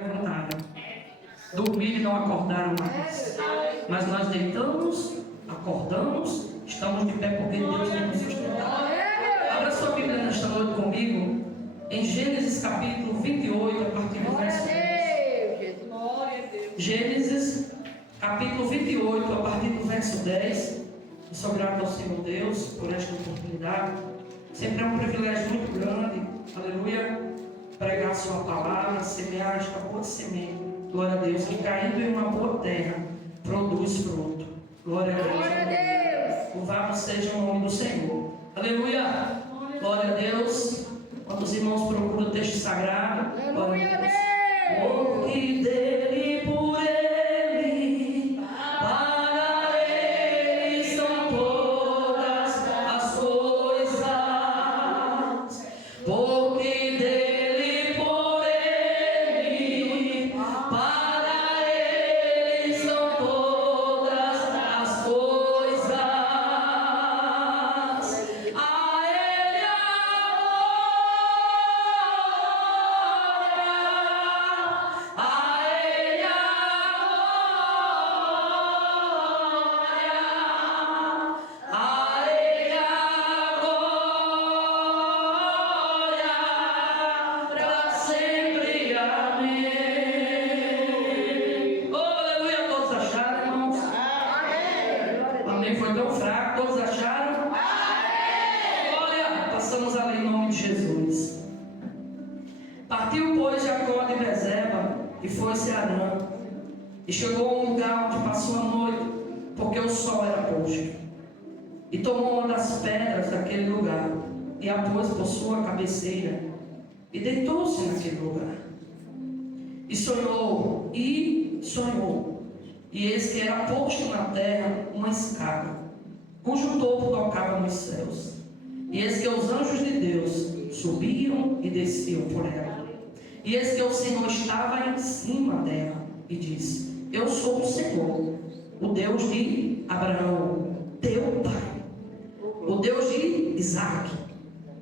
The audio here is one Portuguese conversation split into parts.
levantaram, dormiram e não acordaram mais. Mas nós deitamos, acordamos, estamos de pé porque Deus tem nos sustentado. Abra sua Bíblia nesta noite comigo, em Gênesis capítulo 28, a partir do verso 10. Gênesis capítulo 28, a partir do verso 10. Eu sou grato ao Senhor Deus por esta oportunidade. Sempre é um privilégio muito grande, aleluia, pregar a sua palavra, semear esta boa semente, glória a Deus, que caindo em uma boa terra, produz fruto, glória a Deus, glória a Deus. Louvado seja o nome do Senhor, aleluia, glória a Deus. Quando os irmãos procuram o texto sagrado, Glória a Deus. porque dele, por ele, para ele são todas as coisas, porque dele, por ele, para ele são todas as coisas. A ele a ele a ele a glória, para sempre, amém. Oh, aleluia, todos acharam, irmãos? Amém, foi tão fraco, todos acharam? Glória, passamos a ler em nome de Jesus. Partiu, pois, Jacó de Bezeba e foi-se a Harã, e chegou a um lugar onde passou a noite, porque o sol era posto. E tomou uma das pedras daquele lugar, e a pôs por sua cabeceira, e deitou-se naquele lugar. E sonhou, e eis que era posto na terra uma escada, cujo topo tocava nos céus. E eis que os anjos de Deus subiam e desciam por ela. E eis que o Senhor estava em cima dela, e disse: Eu sou o Senhor, o Deus de Abraão, teu pai, o Deus de Isaque.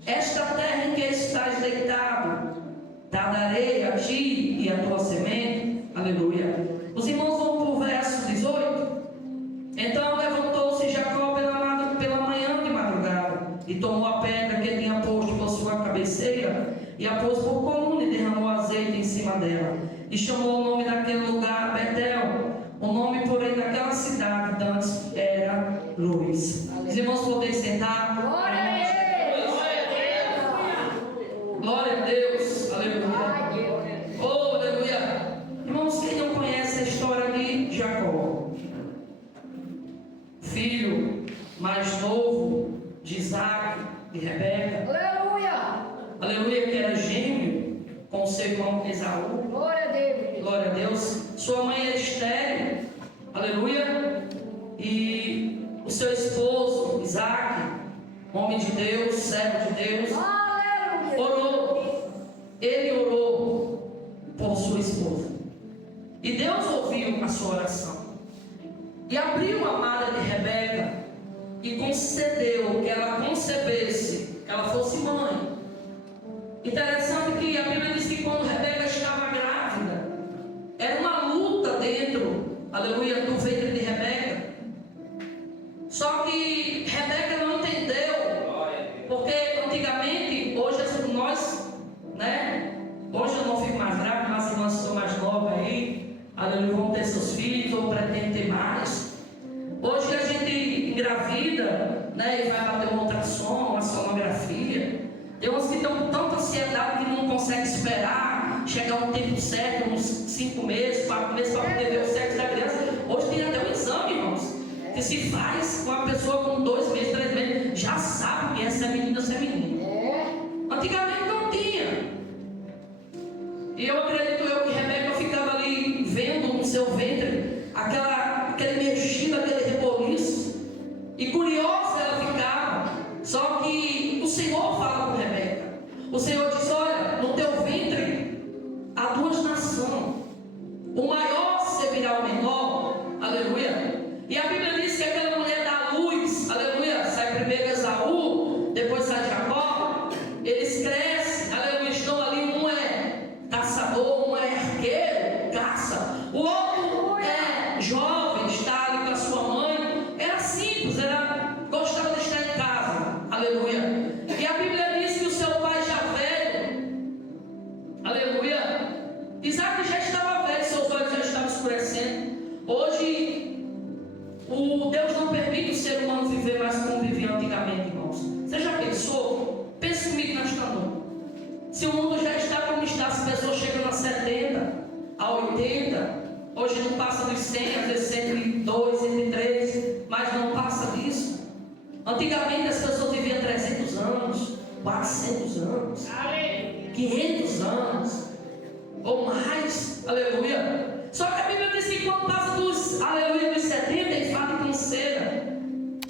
Esta terra em que estás deitado, te darei a ti e a tua semente. Aleluia. Os irmãos vão para o verso 18. Então levantou-se Jacó pela manhã de madrugada, e tomou a pedra que tinha posto por sua cabeceira, e a pôs por coluna, e derramou azeite em cima dela, e chamou o nome daquele lugar Betel. O nome, porém, daquela cidade antes era Luz. Os irmãos podem sentar. Glória a Deus. Glória a Deus, aleluia. Oh, aleluia. Irmãos, quem não conhece a história de Jacó, filho mais novo de Isaac e Rebeca, Aleluia. aleluia, que era gêmeo com seu irmão Esaú, Glória a Deus. glória a Deus. Sua mãe era estéril, aleluia, e o seu esposo Isaac, homem de Deus, servo de Deus, Aleluia. orou. Ele orou por sua esposa, e Deus ouviu a sua oração, e abriu a malha de Rebeca, e concedeu que ela concebesse, que ela fosse mãe. Interessante que a Bíblia diz que quando Rebeca estava grávida, era uma luta dentro, aleluia, do ventre de Rebeca. Só que Rebeca não entendeu, porque antigamente, hoje nós, né? Hoje eu não fico mais grávida, mas as irmãs estão mais novas aí, aleluia, vão ter seus filhos ou pretendem ter mais. Hoje a gente engravida, né? E vai bater um ultrassom, uma sonografia. Tem uns que estão com tanta ansiedade que não conseguem esperar chegar um tempo certo, uns 5 meses, 4 meses, para poder ver o sexo da criança. Hoje tem até um exame, irmãos, que se faz com a pessoa com 2 meses, 3 meses, já sabe que essa é menina ou se é menino. Antigamente não tinha. E eu acredito que Rebeca ficava ali vendo no seu ventre aquele mexido, aquele reboliço, e curiosa ela ficava. Só que o Senhor fala com Rebeca. O Senhor diz: olha, no teu ventre há 2 nações, o maior servirá ao menor, aleluia. E a Bíblia diz que aquela mulher dá luz, aleluia, sai primeiro Esaú, depois sai Jacó. Eles crescem, aleluia, estão ali, um é caçador, um é arqueiro, Se o mundo já está como está, as pessoas chegam a 70, a 80, hoje não passa dos 100, às vezes 102, 103, mas não passa disso. Antigamente as pessoas viviam 300 anos, 400 anos, 500 anos, ou mais, aleluia. Só que a Bíblia diz que quando passa dos, aleluia, dos 70, ele fala de canseira,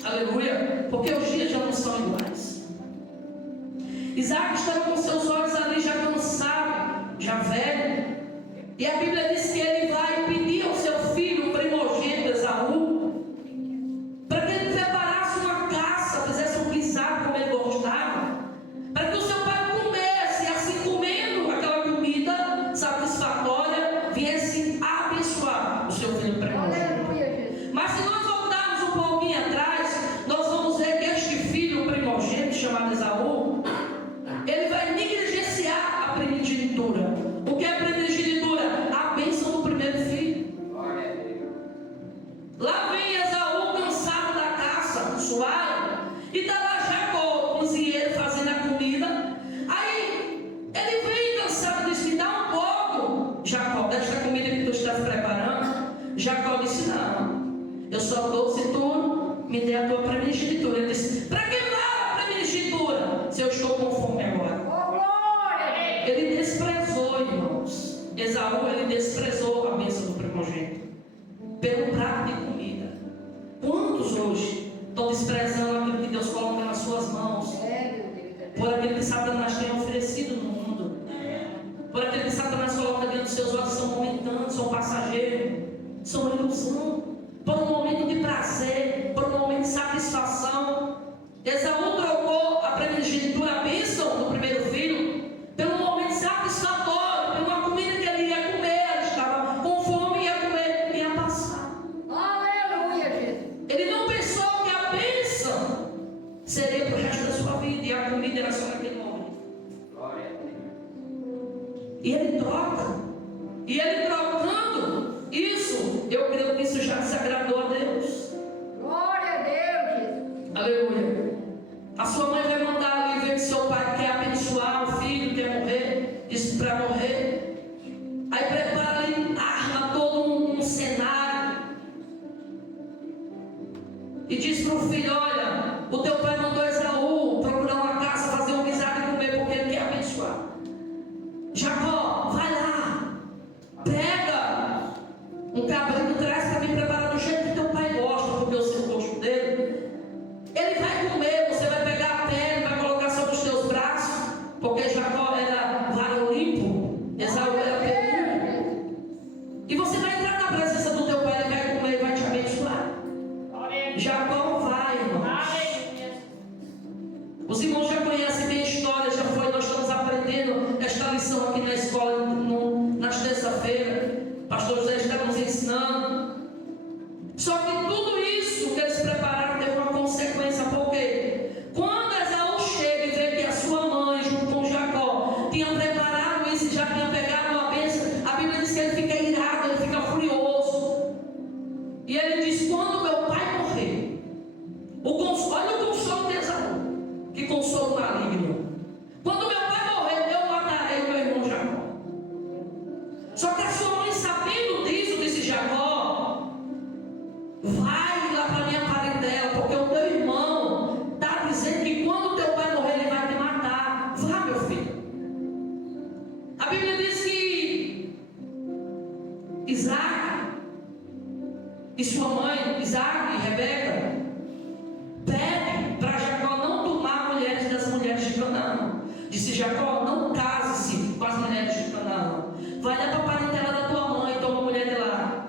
aleluia, porque os dias já não são iguais. Isaac estava com seus olhos ali já cansado, já velho, e a Bíblia diz que ele vai pedir ao seu filho, o primogênito Esaú, para que ele preparasse uma caça, fizesse um guisado como ele gostava, para que o seu pai comesse, assim comendo aquela comida satisfatória, viesse abençoar o seu filho primogênito. Mas se nós voltarmos um pouquinho atrás, nós vamos ver que este filho primogênito, chamado Esaú, ele vai negligenciar a primogenitura. O que é a primogenitura? A bênção do primeiro filho. Lá vem Esaú cansado da caça, suado, e está lá Jacó, o cozinheiro, fazendo a comida. Aí ele vem cansado e disse: me dá um pouco, Jacó, desta comida que tu estás preparando. Jacó disse: não, eu só dou se tu me der a tua primogenitura. Ele disse: para que vale a primogenitura se eu estou com fome agora? Ele desprezou, irmãos. Esaú, ele desprezou a bênção do primogênito pelo prato de comida. Quantos hoje estão desprezando aquilo que Deus coloca nas suas mãos, por aquilo que Satanás tem oferecido no mundo, por aquilo que Satanás coloca dentro dos seus olhos? São momentâneos, são passageiros, são ilusão, por um momento de prazer, por um momento de satisfação. Esaú trocou a primogenitura, a bênção do primeiro filho, pelo momento satisfatório, pela comida que ele ia comer. Ele estava com fome, ia comer, ia passar. Aleluia, Jesus. Ele não pensou que a bênção seria para o resto da sua vida, e a comida era só naquele momento. E ele troca, e ele trocando isso, eu creio que isso já desagradou a Deus. Glória a Deus, Jesus. Aleluia. A sua mãe vai mandar ali ver que seu pai quer abençoar o filho, quer morrer, diz para morrer. Aí prepara ali, arma todo um cenário e diz para o filho: olha, o teu pai mandou Esaú procurar uma casa, fazer um guisado e comer, porque ele quer abençoar. Jacó, vai lá, pega um cabrito, traz para mim, preparar do jeito que teu pai gosta, porque eu sei o gosto dele. Ele vai comer, você vai pegar a pele, vai colocar sobre os teus braços, porque Jacó era varão limpo, Esaú era peludo. E você vai entrar na presença do teu pai, ele vai comer e vai te abençoar. Jacó vai, irmãos. Os irmãos já conhecem bem a história, já foi, nós estamos aprendendo esta lição aqui na escola, nas terça-feira. Pastor José está nos ensinando. Só que tudo isso que eles prepararam teve uma consequência, porque quando Esaú chega e vê que a sua mãe, junto com Jacó, tinha preparado isso e já tinha pegado uma bênção, a Bíblia diz que ele fica irado, ele fica furioso. E ele diz: quando meu pai morrer, olha o consolo de Esaú, que consolo maligno. Quando meu pai morrer, eu matarei o meu irmão Jacó. Só que a sua mãe, sabendo disso, disse: Jacó, vai lá para minha parentela, porque o teu irmão está dizendo que quando teu pai morrer, ele vai te matar. Vá, meu filho. A Bíblia diz que Isaac e sua mãe, Isaac e Rebeca, pedem para Jacó não tomar mulheres das mulheres de Canaã. Disse Jacó: não case-se com as mulheres de Canaã. Vai lá para a parentela da tua mãe, toma mulher de lá.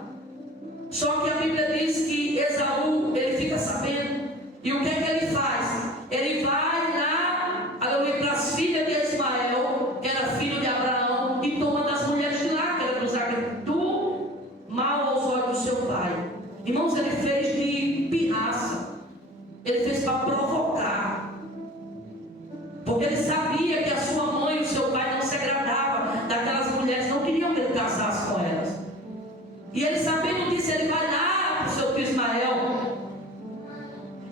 Só que a Bíblia diz que Esaú, ele fica sabendo. E o que é que ele faz? Ele vai lá, aleluia, para as filhas de Ismael, que era filho de Abraão, e toma das mulheres de lá, que era dos do mal aos olhos do seu pai. Irmãos, ele fez de pirraça. Ele fez para provocar. Porque ele sabia que a sua mãe e o seu pai não se agradavam daquelas mulheres, não queriam que ele casasse com elas. E ele, sabendo disso, ele vai lá para o seu tio Ismael,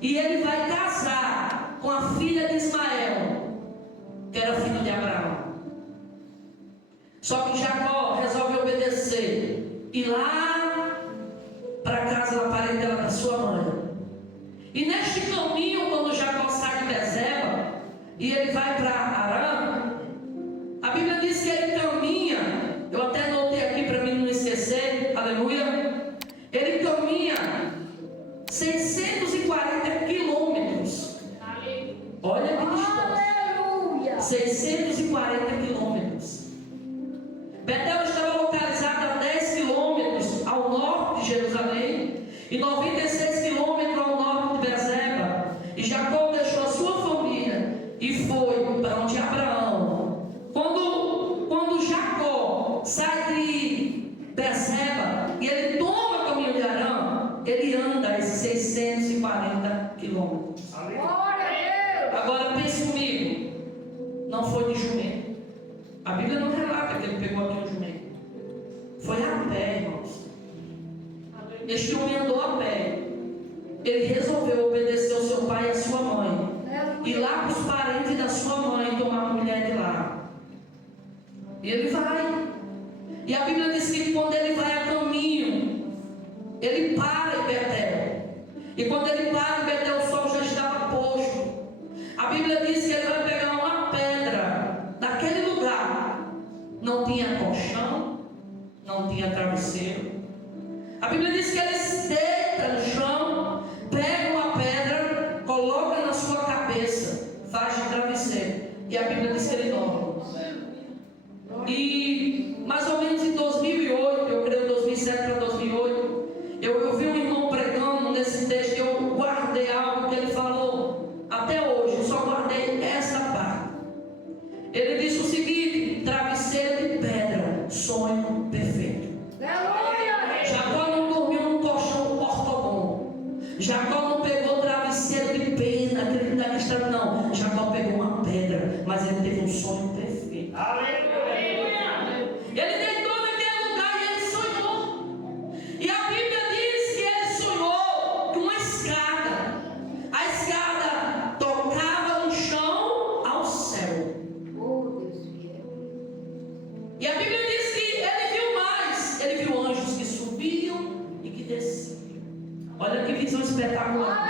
e ele vai casar com a filha de Ismael, que era filho de Abraão. ir lá para a casa da parentela da sua mãe. E neste caminho, quando Jacó sai de Bezeba e ele vai para Arã, a Bíblia diz que ele caminha, eu até anotei aqui para mim não esquecer, aleluia, ele caminha 640 quilômetros. Olha que distância. Aleluia. 640 quilômetros. Betel estava localizada a 10 quilômetros ao norte de Jerusalém e 96 quilômetros ao norte de Bezeba. E Jacó deixou a sua família e foi para onde Abraão. Quando Jacó sai de Bezeba e ele toma o caminho de Arã, ele anda esses 640 quilômetros. Glória a Deus. Agora pense comigo, não foi de jumento. A Bíblia não relata que ele pegou aqui um jumento. Foi a pé, irmãos. Este homem andou a pé. Ele resolveu obedecer ao seu pai e à sua mãe. Ir lá para os parentes da sua mãe tomar a mulher de lá. E ele vai. E a Bíblia diz que quando ele vai a caminho, ele para em Betel. E quando ele para em Betel, o sol já estava posto. A Bíblia diz que ele vai pegar uma pedra daquele lugar. Não tinha colchão, não tinha travesseiro. A Bíblia diz que ele se deita no chão, pega uma pedra, coloca na sua cabeça, faz de travesseiro. E a Bíblia diz que ele dorme. E mais ou menos em 2008, eu creio 2007 para 2008, eu vi um irmão pregando nesse texto, eu guardei algo que ele falou até hoje, eu só guardei essa parte. Ele disse o seguinte: travesseiro de pedra, sonho perfeito. Aleluia. Jacó não dormiu num colchão ortogão. Jacó não pegou travesseiro de pena, aquele da questão, não. Jacó pegou uma pedra, mas ele teve um sonho perfeito. Aleluia. Ele deitou naquele lugar e ele sonhou. E a Bíblia diz que ele sonhou com uma escada. A escada tocava no chão ao céu. Oh, Deus quer. E a Bíblia diz que ele viu mais. Ele viu anjos que subiam e que desciam. Olha que visão espetacular.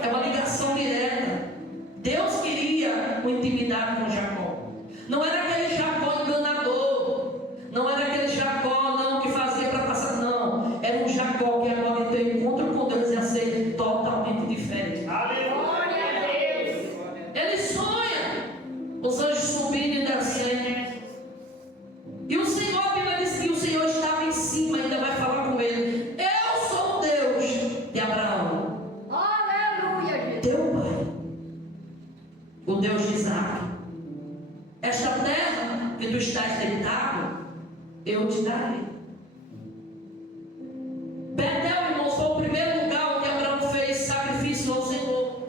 É uma ligação direta. Deus queria uma intimidade com Jacó. Não era aquele Jacó enganador. Não era aquele Jacó não que fazia para passar. Não. Era um Jacó que agora tem encontro com Deus e ia ser totalmente diferente. Glória a Deus. Ele sonha os anjos subindo e descendo. E o Senhor, a Bíblia diz que o Senhor estava em cima, ainda vai falar com ele: eu sou o Deus de Abraão, Aleluia, Jesus. teu pai, o Deus de Isaac. Esta terra que tu estás deitado, eu te darei. Betel, irmãos, foi o primeiro lugar onde Abraão fez sacrifício ao Senhor.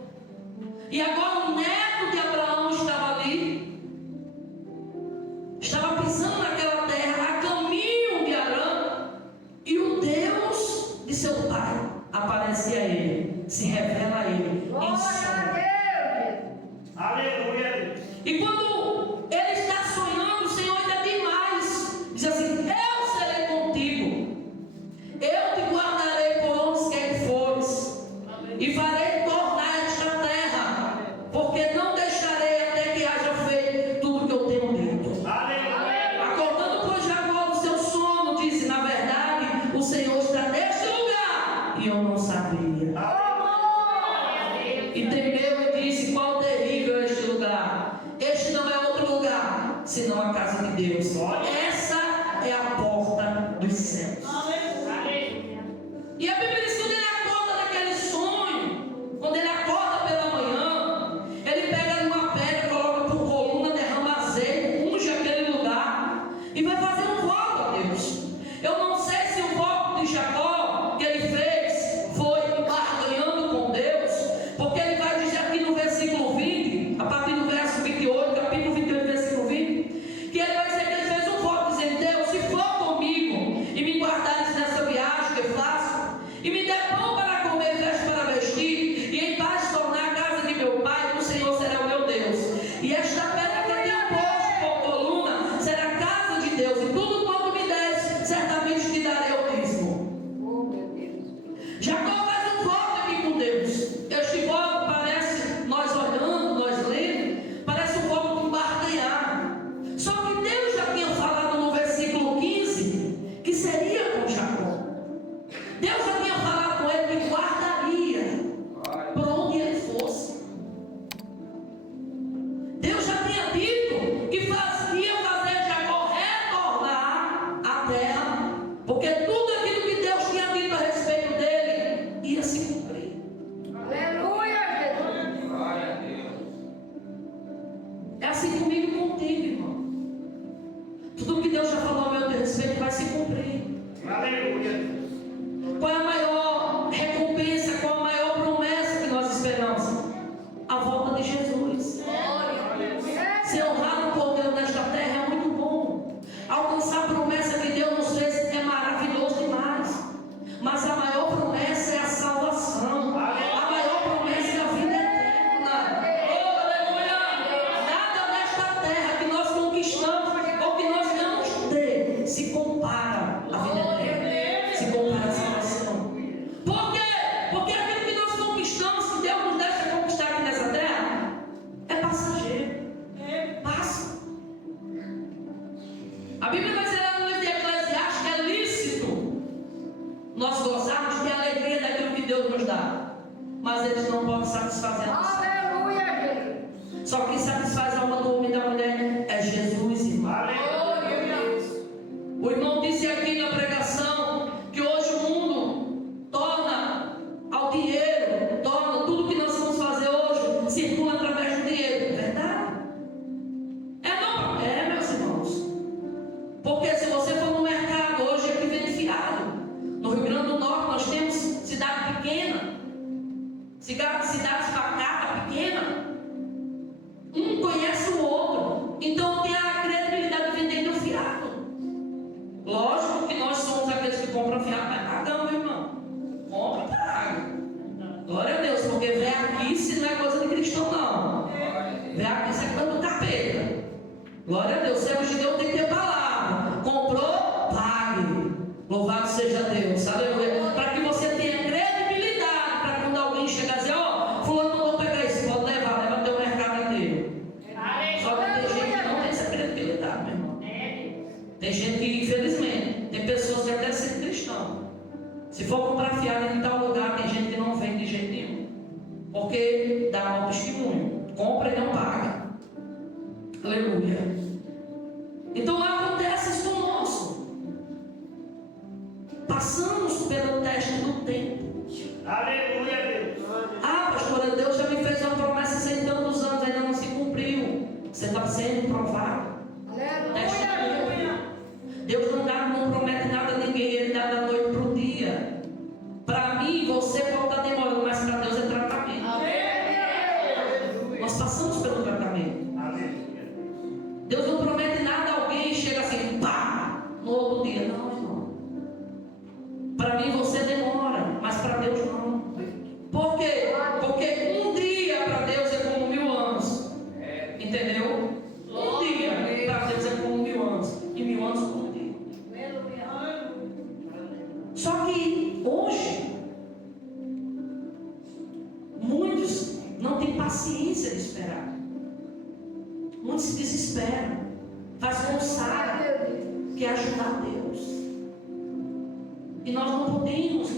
E agora o neto de Abraão estava ali, estava pisando naquela terra, a caminho de Arã, e o Deus de seu pai aparece a ele, se revela a ele em Glória sonho. a Deus. Aleluia. E quando ele está sonhando, o Senhor ainda tem mais. Diz assim: eu serei contigo, eu te guardarei por onde quer que fores, e farei tornar esta terra, porque não deixarei até que haja feito tudo que eu tenho dito. Aleluia. Acordando por Jacó do seu sono, disse: na verdade, o Senhor está neste lugar, e eu não sabia. E temeu e disse: qual terrível é este lugar! Este não é outro lugar, senão a casa de Deus. Essa é a porta dos céus. E a Bíblia diz que quando ele acorda daquele sonho, quando ele acorda pela manhã, ele pega ali uma pedra, coloca por coluna, derrama azeite, unge aquele lugar e vai fazer um voto a Deus. Eu não sei se o voto de Jacó que ele fez foi barganhando com Deus, porque ele vai dizer aqui no versículo 20, a partir do verso 28, capítulo 28, versículo 20, que ele vai dizer que ele fez um voto dizendo: Deus, se for comigo e me guardares nessa viagem que eu faço, e me der pão para comer e veste para vestir, e em paz tornar a casa de meu pai, o Senhor será o meu Deus. E esta pedra que eu tenho posto por coluna será a casa de Deus, e tudo quanto me des Deus já falou a meu respeito vai se cumprir. Aleluia. Qual é a maior recompensa, qual a maior promessa que nós esperamos? A volta de Jesus. Ser honrado por Deus nesta terra é muito bom. Alcançar a promessa que Deus nos fez é maravilhoso demais. Mas a maior promessa é a salvação. A maior promessa é a vida eterna. Oh, aleluia! Nada nesta terra que nós conquistamos ou que nós vamos ter se compara à vida eterna. Se compara à salvação. Por quê? Porque aquilo que nós conquistamos, que Deus nos deixa conquistar aqui nessa terra, é passageiro. Passa. A Bíblia vai dizer lá no livro de Eclesiastes que é lícito nós gozarmos de alegria daquilo que Deus nos dá, mas eles não podem satisfazer a nossa. Aleluia, Jesus. Só quem satisfaz a alma do homem e da mulher é Jesus, irmão. Aleluia. O irmão disse aqui na pregação que hoje o mundo torna ao dinheiro, torna tudo que nós vamos fazer hoje, circula através do dinheiro. É verdade? É não? É, meus irmãos. Porque se você for no mercado hoje é que vende fiado. No Rio Grande do Norte nós temos cidade pequena, cidades pacatas, pequena. Um conhece o outro, então tem a credibilidade de vender no fiado. Lógico que nós somos aqueles que compram fiado, mas pagamos, meu irmão. Compra e paga. Glória a Deus, porque vem aqui se não é coisa de cristão, não. Vem aqui se é coisa do capeta. Glória a Deus, servo de Deus tem que ter palavra. Comprou, pague. Louvado seja Deus, aleluia. Para que você tenha credibilidade, para quando alguém chegar e dizer, ó, fulano mandou pegar isso, pode levar, leva teu mercado inteiro. Só que tem gente que não tem essa credibilidade, meu irmão. Tem gente que, infelizmente, tem pessoas que até sendo cristão. Se for comprar fiado em tal lugar, tem gente que não vende de jeito nenhum. Porque dá mau testemunho. Compra e não paga. Aleluia. Então acontece isso conosco. Passamos pelo teste do tempo. Aleluia, Deus. Ah, pastora, Deus já me fez uma promessa há 100 tantos anos, ainda não se cumpriu. Você está sendo provado. Teste do tempo. Deus não promete nada a ninguém, Ele dá da noite para o dia. Para mim, você pode estar demorando, mas para Deus é tratamento. Nós passamos pelo tratamento. Aleluia. Deus não promete nada a alguém e chega assim, pá, no outro dia. Não, irmão. Para mim você demora, mas para Deus não. Por quê? Porque um dia para Deus é como 1000 anos. Entendeu? Um dia para Deus é como 1000 anos. E 1000 anos como um dia. Só que hoje, muitos não têm paciência de esperar. Muitos se desesperam. Faz como Sara, quer ajudar Deus. E nós não podemos,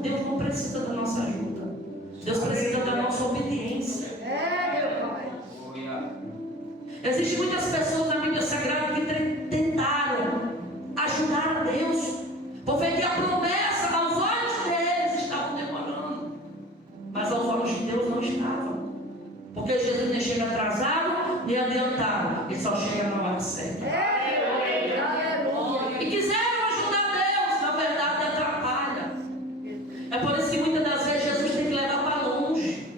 Deus não precisa da nossa ajuda. Deus precisa da nossa obediência. Existem muitas pessoas na Bíblia Sagrada que tentaram ajudar a Deus, porque a promessa aos olhos deles estavam demorando, mas aos olhos de Deus não estava. Porque Jesus nem chega atrasado, nem adiantado, ele só chega na hora certa. E quiseram ajudar Deus, na verdade atrapalha. É por isso que muitas das vezes Jesus tem que levar para longe.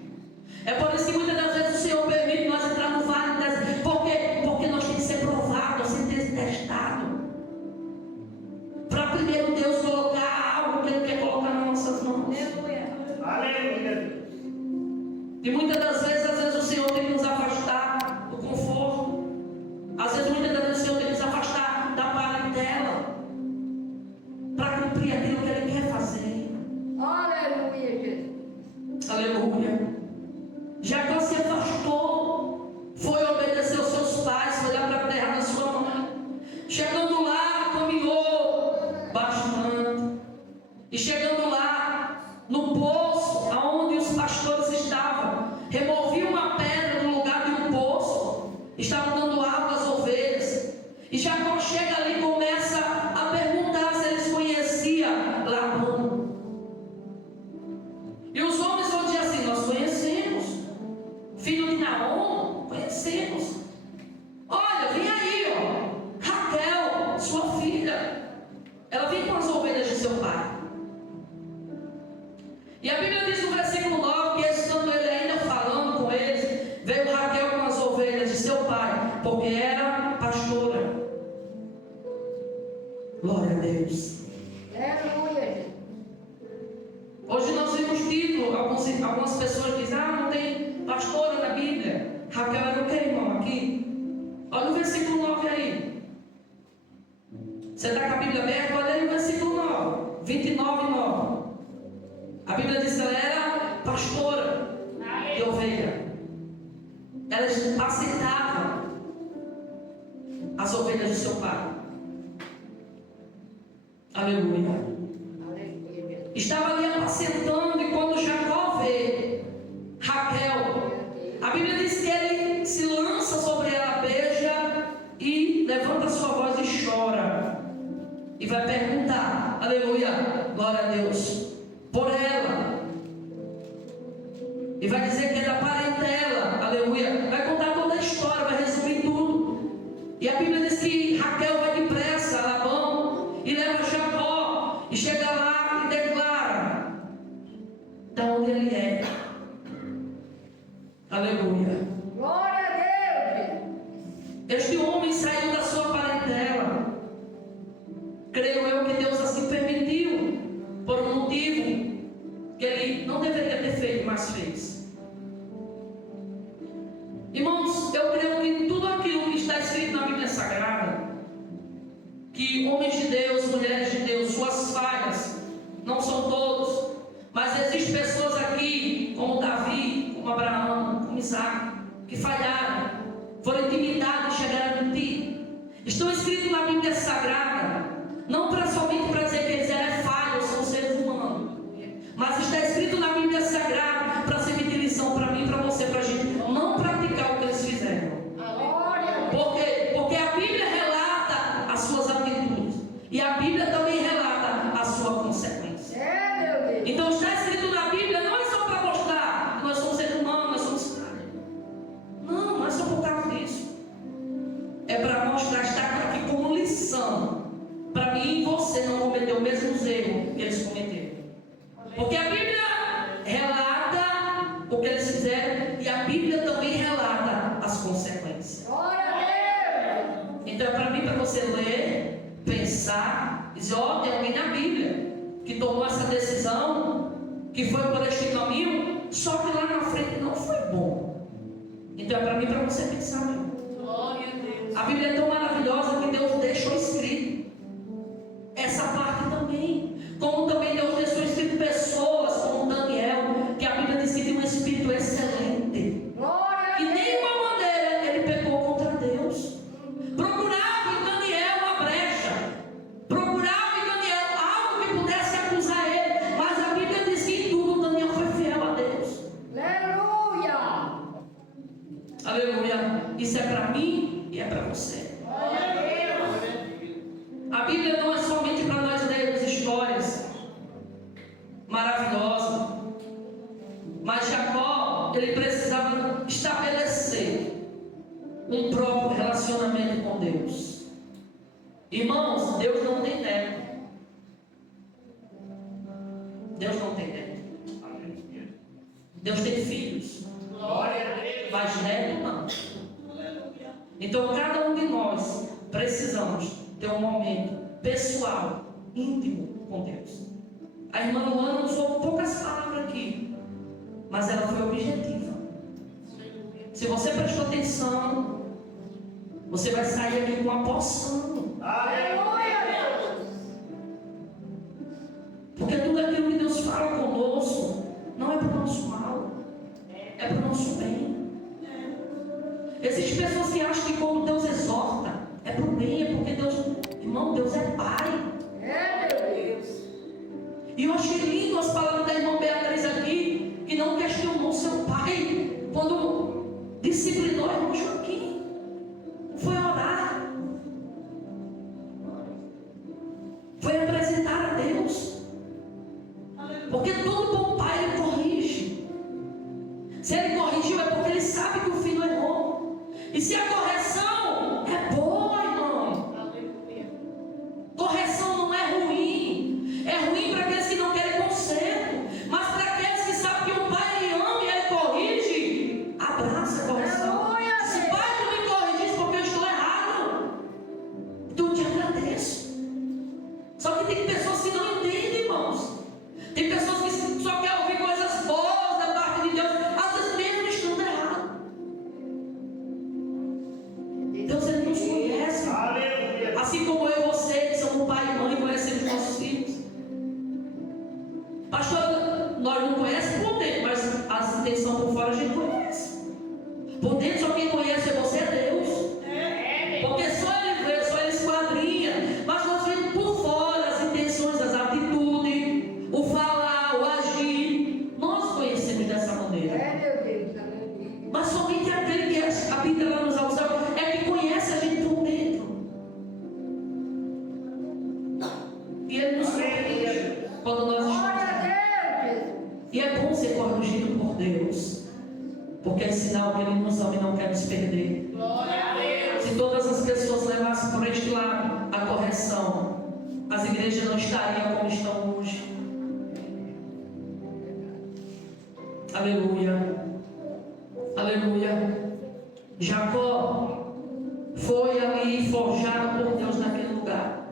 É por isso que muitas das vezes o Senhor permite nós entrar no vale das... Porque nós temos que ser provados, nós temos que ser testados. Para primeiro Deus colocar algo que Ele quer colocar nas nossas mãos. Aleluia. E muitas das vezes, o Senhor tem que nos afastar do conforto. Às vezes, muitas das vezes, o Senhor tem que nos afastar da parentela para cumprir aquilo que Ele quer fazer. Aleluia. Jacó se afastou, foi obedecer aos seus pais, foi lá para a terra da sua mãe. Chegando lá, caminhou bastante. E chegando lá, no poço, aonde os pastores estavam, removiam uma pedra no lugar de um poço, estavam dando água às ovelhas. E Jacó chega ali e começa a perguntar se eles conheciam Labão. E os homens vão dizer assim: nós conhecemos. Filho de Naom, conhecemos. Olha, vem aí, ó. Raquel, ela vem com as ovelhas de seu pai. E a Bíblia diz no versículo 9 que estando ele ainda falando com eles, veio Raquel com as ovelhas de seu pai, porque era pastora. Glória a Deus. Aleluia. Hoje nós vimos título, algumas pessoas dizem, não tem pastora na Bíblia. Raquel era o que, irmão, aqui? Olha o versículo 9 aí. Você está com a Bíblia aberta? Olha aí o versículo 9, 29 e 9. A Bíblia diz que ela era pastora de ovelha. Ela apacentava as ovelhas do seu pai. Aleluia. Estava ali apacentando, e quando Jacó vê Raquel, a Bíblia diz que ele se lança sobre ela, beija e levanta sua voz e chora. E vai perguntar, aleluia, glória a Deus, por ela. E vai dizer que é da parentela, aleluia. Vai contar toda a história, vai resumir tudo. E a Bíblia diz que Raquel vai depressa a Labão e leva Jacó. E chega lá e declara da onde ele é. Aleluia. Glória a Deus. Este homem saiu da sua parentela. Creio eu que Deus assim permitiu, por um motivo que ele não deveria ter feito, mas fez. Irmãos, eu creio que tudo aquilo que está escrito na Bíblia Sagrada, que homens de Deus, mulheres de Deus, suas falhas, não são todos, mas existem pessoas aqui, como Davi, como Abraão, como Isaac, que falharam, foram intimidados e chegaram em ti. Estão escritos na Bíblia Sagrada, não somente para dizer que eles eram falhos, são seres humanos, mas está escrito na Bíblia Sagrada para servir de lição para mim e para você, para a gente não praticar o que eles fizeram. Por quê? Porque a Bíblia relata as suas atitudes, e a Bíblia também relata a sua consequência. Então está escrito na Bíblia, não é só para mostrar que nós somos seres humanos, nós somos falhos. Não é só por causa disso. É para mostrar, estar aqui como lição, para mim e você não cometer os mesmos erros que eles cometeram. Porque a Bíblia relata o que eles fizeram, e a Bíblia também relata as consequências. Então é para mim, para você ler, pensar, dizer, tem alguém na Bíblia que tomou essa decisão, que foi por este caminho, só que lá na frente não foi bom. Então é para mim, para você pensar mesmo. A Bíblia é tão maravilhosa que Deus deixou escrito essa parte também, como também Deus deixou escrito pessoas como Daniel, que a Bíblia diz que tem um espírito excelente, que nenhuma maneira ele pecou contra Deus. Procurava em Daniel uma brecha, procurava em Daniel algo que pudesse acusar ele, mas a Bíblia diz que em tudo Daniel foi fiel a Deus. Aleluia. Isso é para mim e é para você. A Bíblia não é somente para nós lermos histórias maravilhosas, mas Jacó, ele precisava estabelecer um próprio relacionamento com Deus. Irmãos, Deus não tem neto. Deus não tem neto. Deus tem filhos, mas neto não. Então cada um de nós precisamos ter um momento pessoal, íntimo com Deus. A irmã Luana usou poucas palavras aqui, mas ela foi objetiva. Se você prestou atenção, você vai sair aqui com uma porção. Porque tudo aquilo que Deus fala conosco não é para o nosso mal, é para o nosso bem. Existem pessoas que acham que quando Deus exorta, é para o bem, é porque Deus, irmão, Deus é Pai. E eu achei lindo as palavras da irmã Beatriz aqui, que não questionou seu pai quando disciplinou o irmão Joaquim. Foi orar, foi apresentar a Deus, porque todo bom pai ele corrige. Se ele corrigiu é porque ele sabe que o filho errou. E se a correção é boa, irmão, correção não é ruim. tem pessoas que não entendem, irmãos. Tem pessoas que só querem ouvir coisas boas da parte de Deus, às vezes mesmo estando errado. Deus, Ele nos conhece. Aleluia. Assim como eu e você, que somos pai e mãe, conhecemos nossos filhos. Pastor, nós não conhecemos por dentro, mas as intenções por fora a gente conhece. Por dentro só quem conhece é você, é Deus. Porque só Ele vê, só Ele esquadrinha. Mas nós vemos por fora as intenções, as atitudes, o falar, o agir. Nós conhecemos dessa maneira. É, meu Deus, aleluia. Mas somente aquele que habita lá nos altos é que conhece a gente por dentro. E Ele nos corrige quando nós estamos. Glória a Deus, Jesus. E é bom ser corrigido por Deus, porque é sinal que Ele nos ama e não quer nos perder. Se todas as pessoas levassem por este lado a correção, as igrejas não estariam como estão hoje. Aleluia. Aleluia. Jacó foi ali forjado por Deus naquele lugar.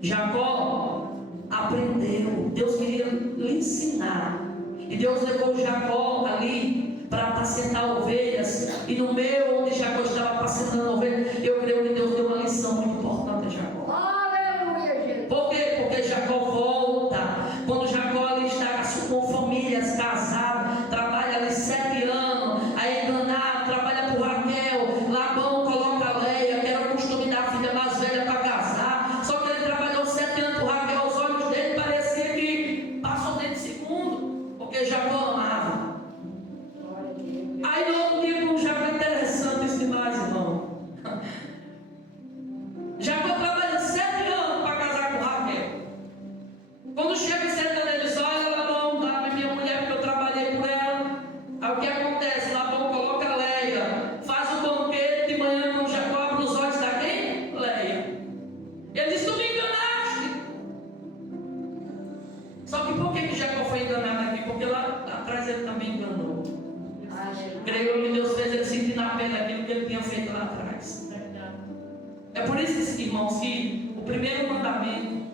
Jacó aprendeu. Deus queria lhe ensinar. E Deus levou Jacó ali para apacentar ovelhas. E no meio onde Jacó estava apacentando ovelhas, eu creio que Deus deu uma lição muito importante a Jacó. Aleluia, Jesus. Por quê? Porque Jacó volta. Quando Jacó ali está com famílias, casado, trabalha ali 7 anos, aí enganado, trabalha por Raquel, Labão coloca Leia, que era o costume da filha mais velha para casar. Só que ele trabalhou 7 anos por Raquel, os olhos dele parecia que passou dentro de segundo, porque Jacó amava. Aí no outro dia com Jacó, interessante isso demais, irmão. Jacó trabalha 7 anos para casar com Raquel. Quando chega e senta nele, diz: olha, Labão, dá para minha mulher porque eu trabalhei por ela. Aí o que acontece? Labão coloca Leia, faz o banquete de manhã com Jacó, abre os olhos da quem? Leia. Ele diz: tu me enganaste. Só que por que Jacó foi enganado aqui? Porque lá atrás ele também enganou. Creio que Deus fez ele sentir na pele aquilo que ele tinha feito lá atrás. É por isso, irmãos, que o primeiro mandamento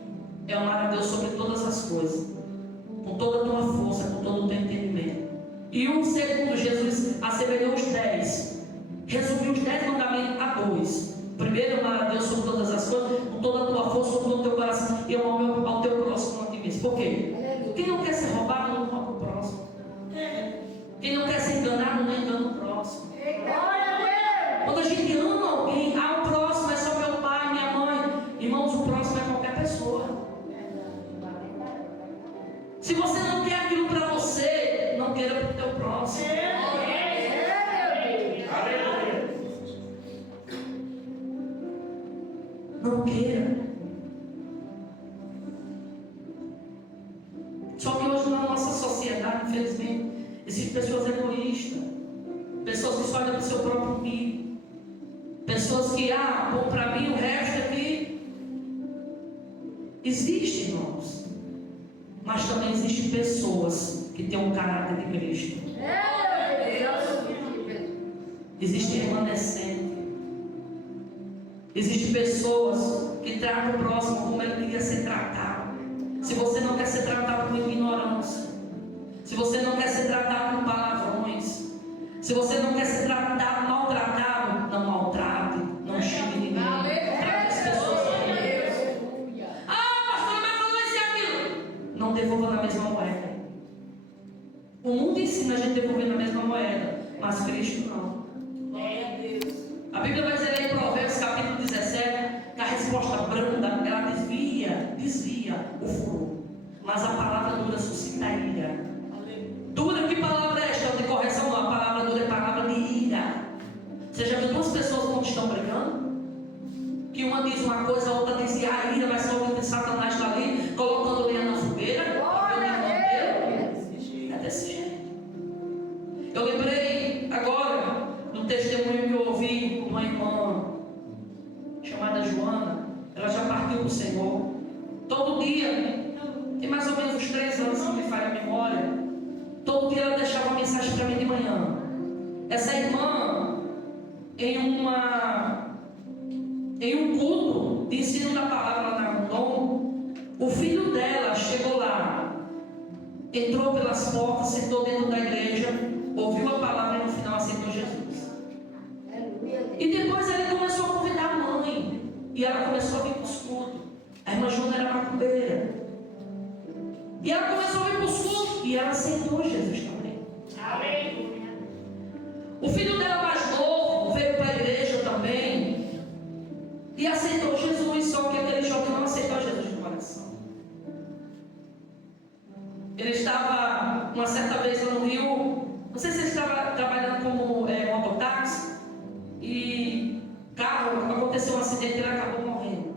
é amar a Deus sobre todas as coisas, com toda a tua força, com todo o teu entendimento. E um segundo, Jesus assemelhou os 10, resumiu os 10 mandamentos a 2. Primeiro, amar a Deus sobre todas as coisas, com toda a tua força, com todo o teu coração, e amar ao teu próximo a ti mesmo. Por quê? Quem não quer ser roubado, não rouba o próximo. Quem não quer ser enganado, não engana o próximo. Glória a Deus. Quando a gente ama alguém, o próximo é só meu pai, minha mãe. Irmãos, o próximo é qualquer pessoa. Se você não quer aquilo para você, não queira para o teu próximo. Aleluia. Não queira. Só que hoje na nossa sociedade, infelizmente, existem pessoas egoístas, pessoas que só olham para o seu próprio umbigo, pessoas que, bom para mim, o resto aqui. Existe, irmãos, mas também existem pessoas que têm um caráter de Cristo. Existe remanescente. Existem pessoas que tratam o próximo como ele queria ser tratado. Se você não quer ser tratado com ignorância, se você não quer ser tratado com palavrões, se você não quer ser tratado, maltratado, não maltrate, não xingue ninguém. Trate as pessoas bem. Pastor, mas falou isso e aquilo. Não devolva na mesma moeda. O mundo ensina a gente a devolver na mesma moeda, mas Cristo não. A Bíblia vai dizer aí em Provérbios capítulo 17 que a resposta branda, ela desvia o furor, mas a palavra dura suscita ira. Dura, que palavra é esta de correção? Não, a palavra dura é palavra de ira. Você já viu duas pessoas quando estão brigando? Que uma diz uma coisa, a outra diz: a ira vai ser o que Satanás está ali, colocando lenha na fogueira. É desse jeito. Eu lembrei agora do testemunho que eu ouvi de uma irmã chamada Joana. Ela já partiu para o Senhor. Todo dia, tem mais ou menos uns 3 anos, se não me falha a memória, todo dia ela deixava uma mensagem para mim de manhã. Essa irmã, em um culto de ensino da palavra lá na Rondon, entrou pelas portas, sentou dentro da igreja, ouviu a palavra e no final aceitou Jesus. Aleluia, Deus. E depois ele começou a convidar a mãe. E ela começou a vir para os cultos. A irmã Joana era macumbeira. E ela começou a vir para os cultos. E ela aceitou Jesus também. Amém. O filho dela mais novo veio para a igreja também. E aceitou Jesus. Só que aquele jovem não aceitou Jesus no coração. Ele estava, uma certa vez lá no Rio. Não sei se ele estava trabalhando como mototáxi. E carro, aconteceu um acidente e ele acabou morrendo.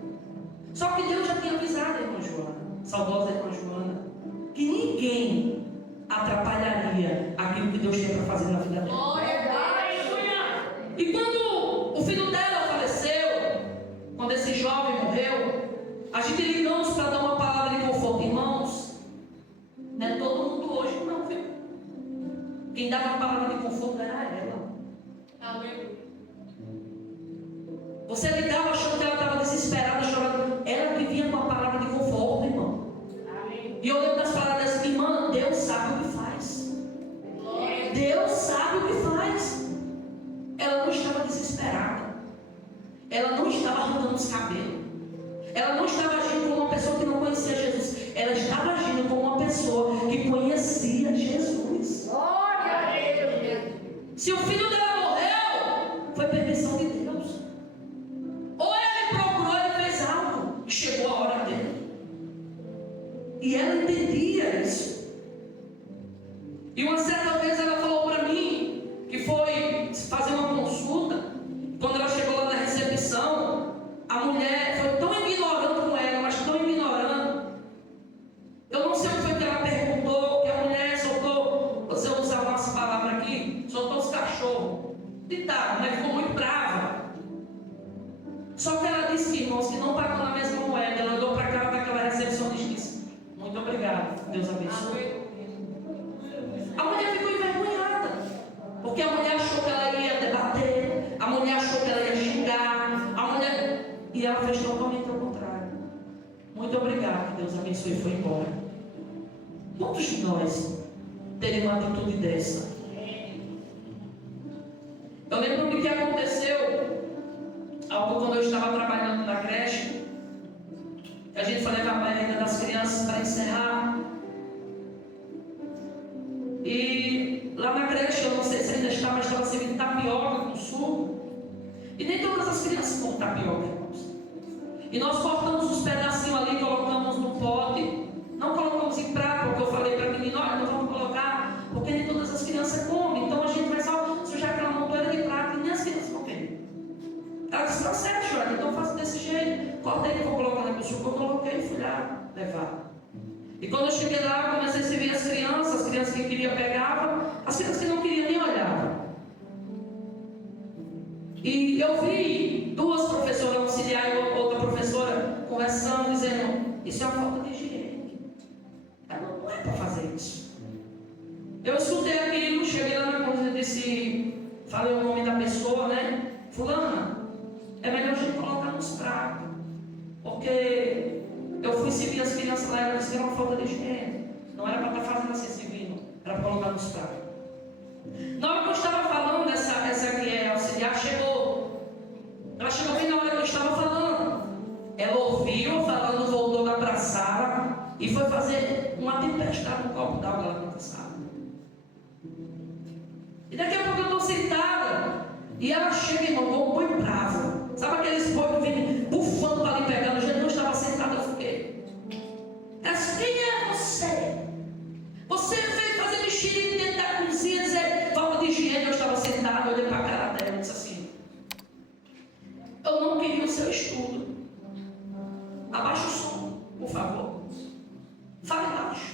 Só que Deus já tinha avisado a irmã Joana, saudosa irmã Joana, que ninguém atrapalharia aquilo que Deus tinha para fazer na vida dela. Glória a Deus. E quando o filho dela faleceu, quando esse jovem morreu, a gente ligamos para dar uma palavra de conforto, irmãos. Não é todo mundo hoje não, viu? Quem dava a palavra de conforto era ela. Aleluia. Você ligava achando que ela estava desesperada, chorando. Ela que vinha com a palavra de conforto, irmão. Amém. E eu lembro das palavras dessa irmã, Deus sabe o que faz. Deus sabe o que faz. Ela não estava desesperada. Ela não estava arrancando os cabelos. Ela não estava agindo como uma pessoa que não conhecia Jesus. Ela estava agindo como uma pessoa que conhecia Jesus. Glória a Deus, Jesus. Se o filho dela morreu, foi permissão de Deus. Ou ele procurou, ele fez algo. E chegou a hora dele. E ela entendia isso. E uma certa vez ela falou para mim que foi fazer uma consulta. Quando ela chegou lá na recepção, a mulher foi tão ignorante com ela, mas tão ignorante. Eu não sei o que foi que ela perguntou, que a mulher soltou, você usar umas palavras aqui, soltou os cachorros. E tá, a mulher ficou muito brava. Só que ela disse que, irmãos, que não pagou na mesma moeda. Ela olhou para a cara daquela recepcionista e disse: muito obrigado, Deus abençoe. A mulher ficou envergonhada, porque a mulher achou que ela ia debater, a mulher achou que ela ia xingar, a mulher... E ela fez totalmente ao contrário. Muito obrigado, que Deus abençoe, e foi embora. Quantos de nós teriam uma atitude dessa? Eu lembro do que aconteceu, algo quando eu estava trabalhando na creche, a gente foi levar a merenda das crianças para encerrar. E lá na creche, eu não sei se ainda estava, mas estava servindo tapioca com suco. E nem todas as crianças comem tapioca, irmãos. E nós cortamos os pedacinhos ali, colocamos no pote. Não colocamos em prato, porque eu falei para a menina: olha, não vamos colocar, porque nem todas as crianças comem. Então a gente vai só sujar aquela montoeira de prato e nem as crianças comem. Ela disse: tá certo, Joana, então eu faço desse jeito. Cortei e vou colocar no suco. Eu coloquei e fui lá levar. E quando eu cheguei lá, eu comecei a servir as crianças que queriam pegavam, as crianças que não queriam nem olhavam. E eu vi duas professoras auxiliares e outra professora conversando, dizendo: isso é uma falta de higiene. Ela não é para fazer isso. Eu escutei aquilo, cheguei lá na cozinha e disse, falei o nome da pessoa, né? Fulana, é melhor a gente colocar nos pratos, porque eu fui servir as crianças lá e ela disse que era uma falta de higiene. Não era para estar fazendo assim servindo, era para colocar nos pratos. Na hora que eu estava falando, essa que é auxiliar chegou. Ela chegou bem na hora que eu estava falando. Ela ouviu eu falando, voltou lá para a sala e foi fazer uma tempestade no copo d'água lá na sala. E daqui a pouco eu estou sentada e ela chega, irmão, com um boi bravo. Sabe aqueles boi que vem bufando para ali pegar? No jeito que eu estava sentada, eu fiquei. Ela disse: quem é você? Você veio fazer mexerico dentro da cozinha, dizer falta de higiene. Eu estava sentada, olhei para a cara dela e disse assim: eu não queria o seu estudo. Abaixa o som, por favor. Fale baixo.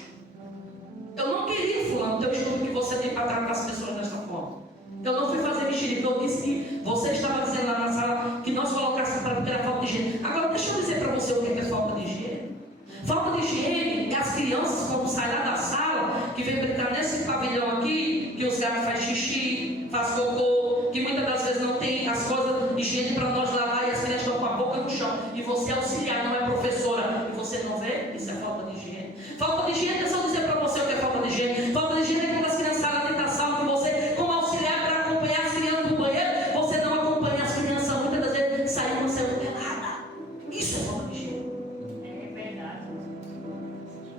Eu não queria, fulano, o teu estudo que você tem para tratar as pessoas desta forma. Eu não fui fazer mexerico. Eu disse que você estava dizendo lá na sala que nós colocássemos para porque era falta de higiene. Agora deixa eu dizer para você o que é falta de higiene. Falta de higiene é as crianças quando saem lá da sala, que vem brincar nesse pavilhão aqui, que os gatos fazem xixi, faz cocô, que muitas das vezes não tem as coisas de higiene para nós lavar e as crianças estão com a boca no chão. E você é auxiliar, não é professora. E você não vê? Isso é falta de higiene. Falta de higiene, deixa eu dizer para você o que é falta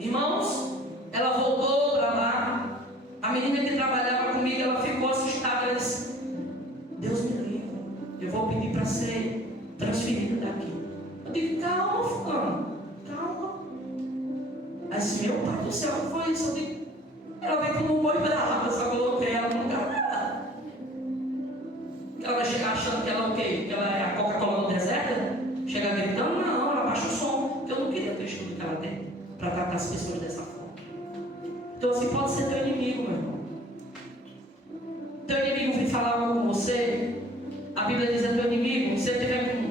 Irmãos, ela voltou para lá. A menina que trabalhava comigo, ela ficou assustada. Ela disse: Deus me livre, eu vou pedir para ser transferida daqui. Eu digo: calma, fulano, calma. Aí disse: meu pai do céu, não foi isso? Eu digo: ela veio como um boi bravo, eu só coloquei ela no lugar dela. Ela vai chegar achando que ela é o quê? Que ela é a Coca-Cola no deserto? Chega gritando? Não, ela baixa o som. Porque eu não queria ter estudo que ela tem para tratar as pessoas dessa forma. Então assim, pode ser teu inimigo, meu irmão. Teu inimigo vem falar algo com você. A Bíblia diz: é teu inimigo. Se ele tiver com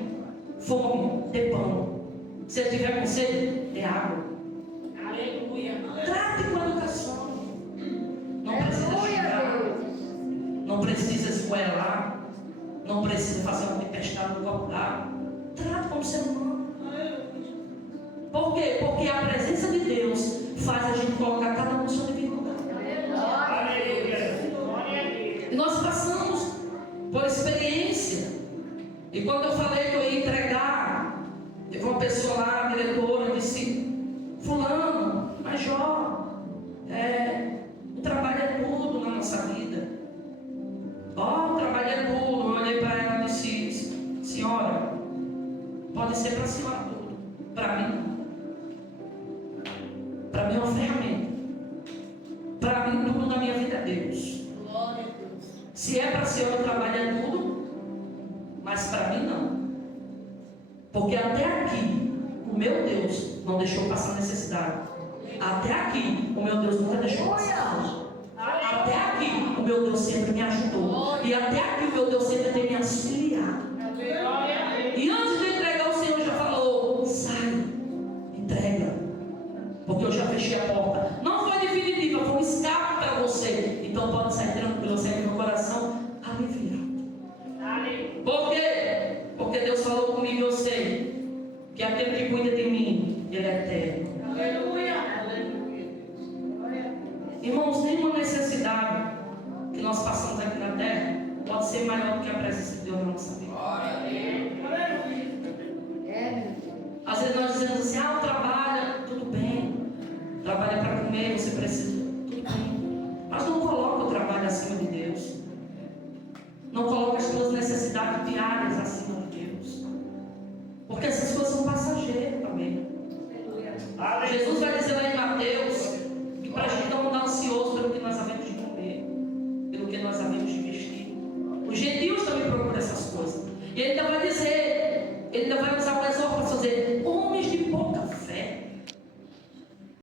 fome, dê pão. Se ele tiver com sede, dê água. Aleluia. Trate com educação. Não precisa xingar. Não precisa esgoelar. Não precisa fazer uma tempestade no copo d'água. Trate como ser humano. Por quê? Porque a presença de Deus faz a gente colocar cada um no seu devido lugar. E nós passamos por experiência. E quando eu falei que eu ia entregar, teve uma pessoa lá, a diretora, disse: fulano, major, o trabalho é tudo na nossa vida. O trabalho é tudo. Eu olhei para ela e disse: senhora, pode ser para a senhora tudo, para mim não. Para mim é uma ferramenta. Para mim tudo na minha vida é Deus. Glória a Deus. Se é para a senhora trabalhar tudo, mas para mim não. Porque até aqui o meu Deus não deixou passar necessidade. Até aqui o meu Deus nunca deixou passar fome. Até aqui o meu Deus sempre me ajudou. E até aqui o meu Deus sempre tem me auxiliado. E antes de entregar, o Senhor já falou: sai, entrega, porque eu já fechei a porta. Não foi definitiva, foi um escape para você. Então pode sair tranquilo, sair com o coração aliviado. Por quê? Porque Deus falou comigo, eu sei que aquele que cuida de mim, Ele é eterno. Irmãos, nenhuma necessidade que nós passamos aqui na terra pode ser maior do que a presença de Deus na nossa vida. Às vezes nós dizemos assim: o trabalho, tudo bem. Trabalha para comer, você precisa, tudo bem. Mas não coloca o trabalho acima de Deus. Não coloca as suas necessidades diárias acima